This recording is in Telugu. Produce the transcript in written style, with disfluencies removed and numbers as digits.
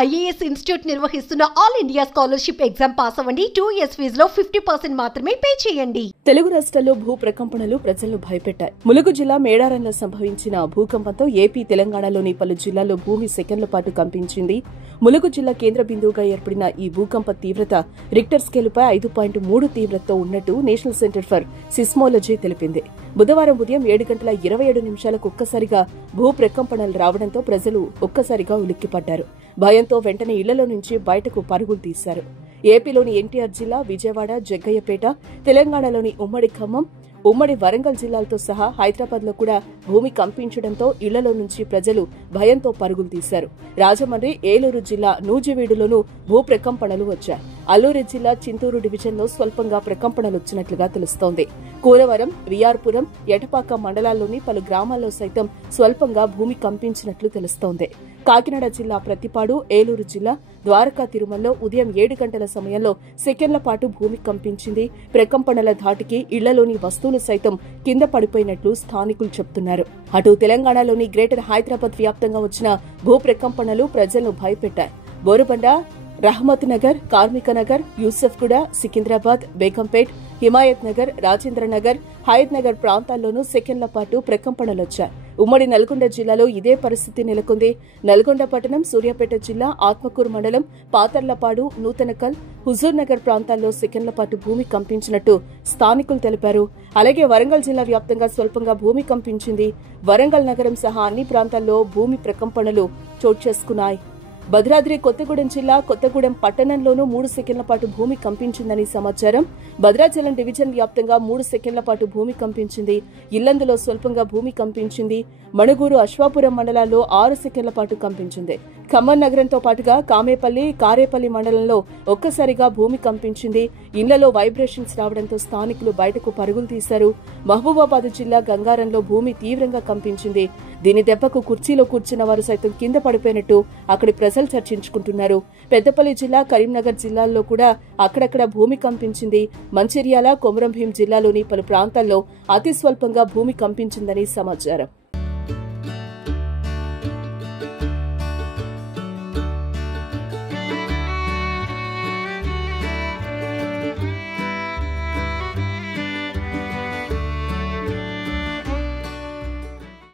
ఐఏఎస్ ఇన్స్టిట్యూట్ నిర్వహిస్తున్న all India scholarship exam pass అవ్వండి. 2 years ఫీజులో 50% మాత్రమే పే చేయండి. తెలుగు రాష్ట్రాల్లో భూ ప్రకంపనలు ప్రజలను భయపెట్టాయి. ములుగు జిల్లా మేడారంలో సంభవించిన భూకంపంతో ఏపీ, తెలంగాణలోని పలు జిల్లాల్లో భూమి సెకన్ల పాటు కంపించింది. ములుగు జిల్లా కేంద్ర బిందువుగా ఏర్పడిన ఈ భూకంప తీవ్రత రిక్టర్ స్కేలుపై 5.3 తీవ్రతతో ఉన్నట్టు నేషనల్ సెంటర్ ఫర్ సిస్మోలజీ తెలిపింది. బుధవారం ఉదయం 7:27 ఒక్కసారిగా భూ ప్రకంపనలు రావడంతో ప్రజలు ఒక్కసారిగా ఉలిక్కిపడ్డారు. భయంతో వెంటనే ఇళ్లలో నుంచి బయటకు పరుగులు తీశారు. ఏపీలోని ఎన్టీఆర్ జిల్లా, విజయవాడ, జగ్గయ్యపేట, తెలంగాణలోని ఉమ్మడి ఖమ్మం, ఉమ్మడి వరంగల్ జిల్లాలతో సహా హైదరాబాద్ లో కూడా భూమి కంపించడంతో ఇళ్లలో నుంచి ప్రజలు భయంతో పరుగులు తీశారు. రాజమండ్రి, ఏలూరు జిల్లా నూజివీడులోనూ భూ ప్రకంపనలు వచ్చాయి. అల్లూరి జిల్లా చింతూరు డివిజన్లో స్వల్పంగా ప్రకంపనలు వచ్చినట్లుగా తెలుస్తోంది. కూరవరం, విఆర్పురం, ఎటపాక మండలాల్లోని పలు గ్రామాల్లో సైతం స్వల్పంగా భూమి కంపించినట్లు తెలుస్తోంది. కాకినాడ జిల్లా ప్రతిపాడు, ఏలూరు జిల్లా ద్వారకా తిరుమలలో ఉదయం 7 గంటల సమయంలో సెకన్ల పాటు భూమి కంపించింది. ప్రకంపనల ధాటికి ఇళ్లలోని వస్తువులు సైతం కింద పడిపోయినట్లు స్థానికులు చెబుతున్నారు. అటు తెలంగాణలోని గ్రేటర్ హైదరాబాద్ వ్యాప్తంగా వచ్చిన భూ ప్రకంపనలు ప్రజలను భయపెట్టాయి. బోరుబండ, రహమత్ నగర్, కార్మిక నగర్, యూసఫ్గూడ, సికింద్రాబాద్, బేగంపేట్, హిమాయత్ నగర్, రాజేంద్ర నగర్, హయత్ నగర్ ప్రాంతాల్లోనూ సెకన్ల పాటు ప్రకంపనలొచ్చాయి. ఉమ్మడి నల్గొండ జిల్లాలో ఇదే పరిస్థితి నెలకొంది. నల్గొండ పట్టణం, సూర్యాపేట జిల్లా, ఆత్మకూరు మండలం, పాతర్లపాడు, నూతనకల్, హుజూర్ నగర్ ప్రాంతాల్లో సెకన్ల పాటు భూమి కంపించినట్టు స్థానికులు తెలిపారు. అలాగే వరంగల్ జిల్లా వ్యాప్తంగా స్వల్పంగా భూమి కంపించింది. వరంగల్ నగరం సహా అన్ని ప్రాంతాల్లో భూమి ప్రకంపనలు చోటు చేసుకున్నాయి. భద్రాద్రి కొత్తగూడెం జిల్లా, కొత్తగూడెం పట్టణంలోనూ 3 సెకన్ల పాటు భూమి కంపించిందని సమాచారం. భద్రాచలం డివిజన్ వ్యాప్తంగా 3 సెకన్ల పాటు భూమి కంపించింది. ఇల్లందులో స్వల్పంగా భూమి కంపించింది. మణుగూరు, అశ్వాపురం మండలాల్లో 6 సెకన్ల పాటు కంపించింది. ఖమ్మం నగరంతో పాటుగా కామేపల్లి, కారేపల్లి మండలంలో ఒక్కసారిగా భూమి కంపించింది. ఇళ్లలో వైబ్రేషన్స్ రావడంతో స్థానికులు బయటకు పరుగులు తీశారు. మహబూబాబాద్ జిల్లా గంగారంలో భూమి తీవ్రంగా కంపించింది. దీని దెబ్బకు కుర్చీలో కూర్చున్న వారు సైతం కింద పడిపోయినట్టు అక్కడి ప్రజలు చర్చించుకుంటున్నారు. పెద్దపల్లి జిల్లా, కరీంనగర్ జిల్లాల్లో కూడా అక్కడక్కడ భూమి కంపించింది. మంచిర్యాల, కొమరంభీం జిల్లాలోని పలు ప్రాంతాల్లో అతి స్వల్పంగా భూమి కంపించిందని సమాచారం.